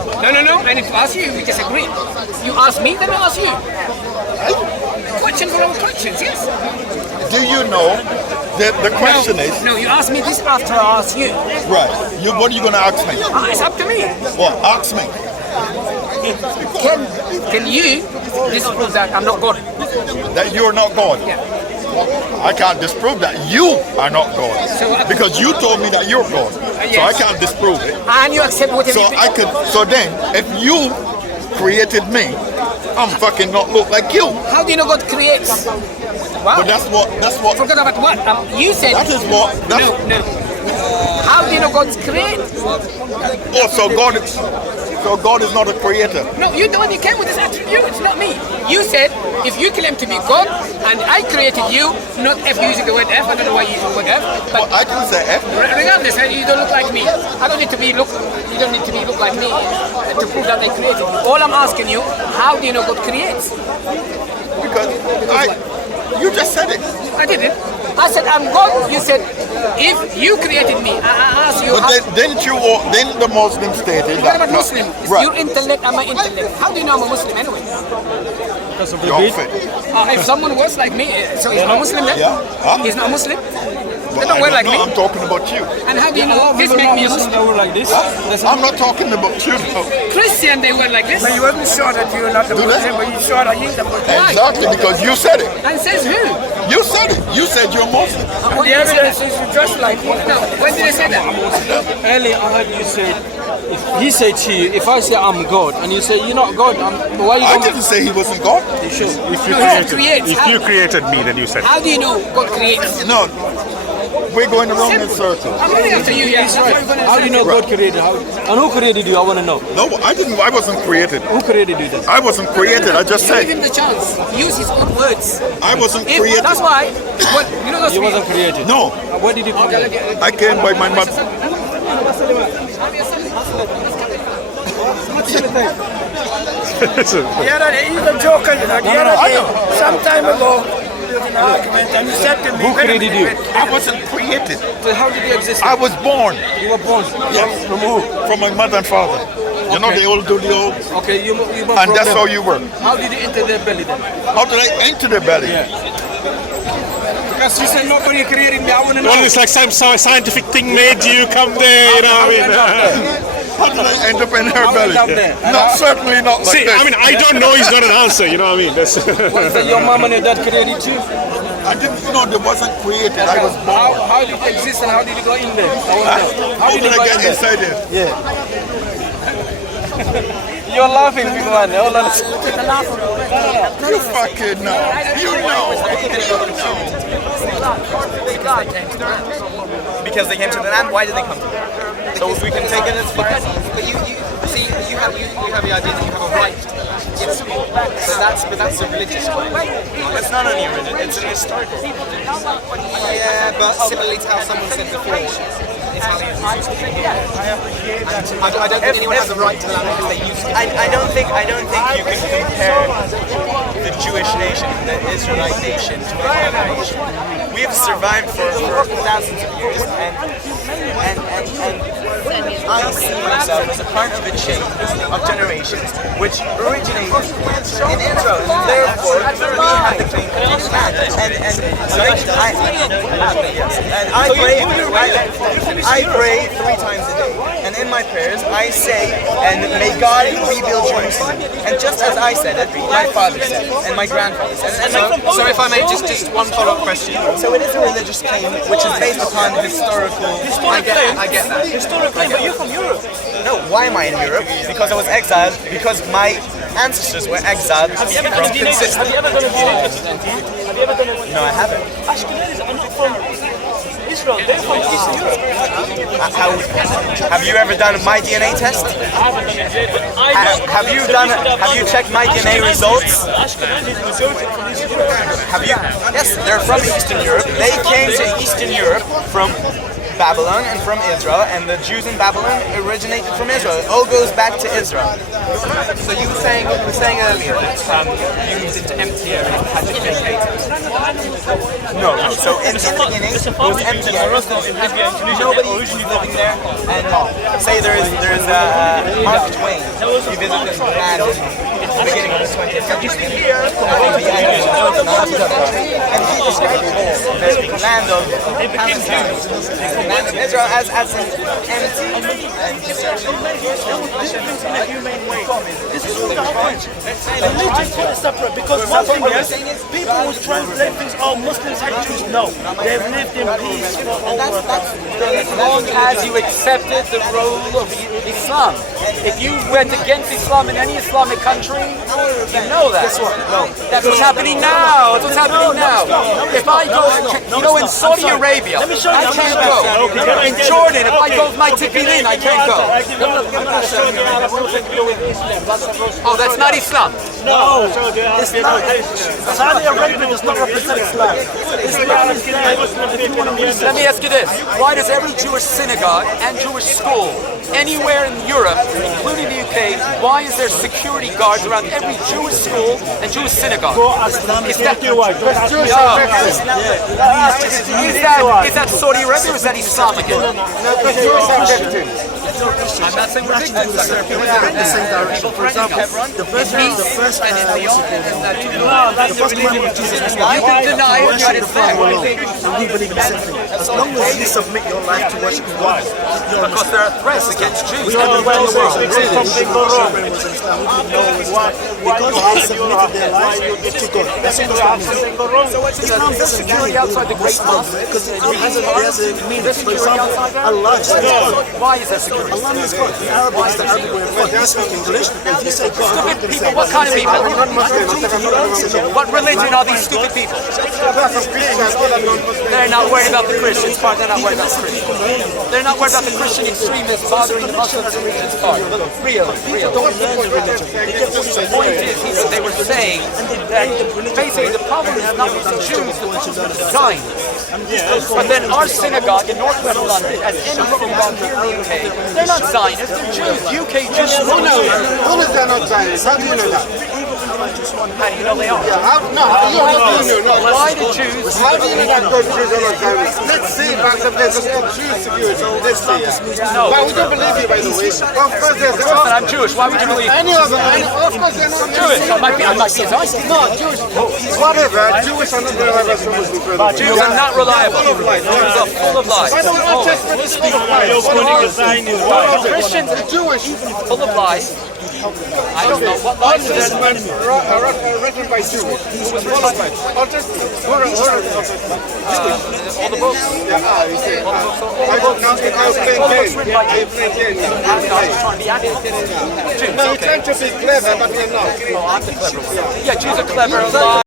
No. I need to ask you. We disagree. You ask me, then I ask you. Questions are all questions, yes. Do you know the question is? No, you ask me this after I ask you. Right. What are you going to ask me? It's up to me. Well, ask me. Can you disprove that I'm not God? That you're not God? Yeah. I can't disprove that you are not God. Because you told me that you're God. So I can't disprove it. And you accept whatever So you I could. So then, if you created me, I'm fucking not look like you. How do you know God creates? Wow. But that's what. Forget about what? You said. That is what. That's, No. How do you know God's create? Oh, so God is not a creator. No, you're the one who came with this attribute, not me. You said, if you claim to be God, and I created you, not F using the word F, I don't know why you use the word F, but Well, I didn't say F. regardless, you don't look like me. I don't need to be you don't need to be look like me to prove that I created you. All I'm asking you, how do you know God creates? Because you just said it. I didn't. I said, I'm God. You said, if you created me, I asked you. But then the Muslim stated What that. about Muslim? It's Right. your intellect and my intellect. How do you know I'm a Muslim anyway? Because of the Your deed. outfit. If someone was like me, so he's not Muslim then? Yeah. Huh? He's not Muslim? But They don't wear like me. I'm talking about you. And how do you A lot know of this people make are me a Muslims Muslim? that were like this. I'm not talking about you. No. Christian, they were like this. But you wasn't sure that you're not the Do that? Muslim, but you sure that you're the Muslim. Exactly, because you said it. And says who? You said it. You said you're Muslim. When The did I say evidence that? is you dress like one. No, when did I say that? Earlier I heard you say, if he said to you, if I say I'm God, and you say you're not God, why I you didn't say he wasn't God. You sure? If you No, created, creates. if you created me, then you said. How do you know God creates? No. We're going around in circles. I'm running after you, yeah. How do you know God created? And who created you? I want to know. No, I didn't. I wasn't created. Who created you then? I wasn't created. I just Give said him the chance. Use his own words. I wasn't If, created. that's why, what, you know those You wasn't created. No, Where did you come from? I came by my mother. Yeah, he's a joker, you know. The other day, some time ago, there was an argument, and he said to me, Who created you? I wasn't created. So how did you exist? I was born. You were born. Yes. From who? From my mother and father. You know, Okay. they all do the old. Okay, you were And from that's them. how you were. How did you enter their belly then? How did I enter the belly? Because you said nobody created me. I want to know. Well, it's like some scientific thing made you come there. You know what I mean? How did I end up in her How belly? down there? Not certainly not like See, this. I mean, I don't know. Is not an answer. You know what I mean? That's Was that your mom and your dad created you? I didn't know there wasn't created. I was born. How did you exist and how did you go in there? I want to know. How did you I go get in there? inside there? Yeah. You're laughing, big man. Hold on. You fucking know. You know. Because they came to the land. Why did they come to the land? So if we can take it as fact. But you see, you have the idea that you have a right. Yes. But that's a religious right. It's not only a religion; it's an historical. Yeah, but similarly to how someone said before, Italians used to be here. I don't think anyone has a right to the land because they used to. I don't think you can compare the Jewish nation and the Israelite nation to any other nation. We have survived for thousands of years, and I see myself as a part of a chain of generations which originated in Israel, and therefore we have the claim to this land. And I pray 3 times a day, and in my prayers I say, and may God rebuild Jerusalem. And just as I said it, my father said it, and my grandfather said it. So if I may, just one follow-up question. So it is a religious claim which is based upon historical. I get that. Historical claim, but you're from Europe. No, why am I in Europe? Because I was exiled. Because my ancestors were exiled from consistent. Have you ever done a DNA test? Have you ever done a No, I haven't. Ashkenazis are not from Israel, they're from Eastern Europe. Have you ever done my DNA test? I haven't done it yet, but I know. Have you checked my DNA results? Ashkenazis, majority from Eastern Europe. Have you? Yes, they're from Eastern Europe. They came to Eastern Europe from Babylon and from Israel, and the Jews in Babylon originated from Israel. It all goes back to Israel. So you were saying earlier that you moved into empty areas and had to vacate it. No. So in the beginning, it was empty areas. Nobody was living there. And say there is Mark Twain. He visited the land at the beginning of the 20th century. And he described the land of Palestine, the land of Israel as an empty and This is all the point. Religion put it separate because one thing is, people will translate things, oh, Muslims and Jews. No, they've lived in peace for over. As long as you accepted the role of Islam. If you went against Islam in any Islamic country, you know that. That's what's happening now. That's what's happening now. If I go, in Saudi Arabia, I can't go. In Jordan, if I go with my tefillin, I can't go. Oh, that's not Islam. No, Saudi Arabia does not represent Islam. Islam is Let me ask you this. Why does every Jewish synagogue and Jewish school anywhere in Europe, including the UK, why is there security guards around every Jewish school and Jewish synagogue? Is that Saudi Arabia or is that Islam again? I'm not saying we're victims. The same direction. For example, the first commandment of Jesus is You can deny it, but it's there. and we believe in the same thing. As long as you submit your life to worship God, Because there are threats against Jews we everywhere in the world. because they submitted their lives to God. That's what Islam doesn't Security outside the Great Mosque. because it has a meaning. For example, Allah is God. Why is that security? Allah is God. The Arabic is the Arabic way of God. They speak English. If you say God, Stupid people. What kind of people? What religion are these stupid people? They're not worried about the Christians part. They're not worried about the Christians. They're not worried about the Christian extremists bothering the Muslims and religions part. Real. The point is, they were saying that basically the problem is not with the Jews, the problem is the Zionists. But then our synagogue in northwest London, as any synagogue here in the UK, they're not Zionists, they're Jews. UK Jews. Who is they're not Zionists? How do you know that? How do you know they are? How do you know? Why the Jews? How do you know that God Jews are not Zionists? Let's see about the place of Jews security. Let's see. No. But we don't believe you, by the way. Well, of course, there's But I'm Jewish. Why would you believe me? any of them. Of course, they're not Jewish. I might be a Zionist. No, Jewish. Whatever. Jewish are not reliable as Muslims. Jews are not reliable. Jews are full of lies. Why don't we just full of lies? Christians are Jewish. full of lies. I don't know what lies is there. Written by Jews. Who was full of lies? Or just All the books. I don't know. I was playing game. I played game. I'm just trying to be accurate. Jews, No, you're okay. trying to be clever, but you're not. Oh, I'm the clever one. Yeah, Jews are clever.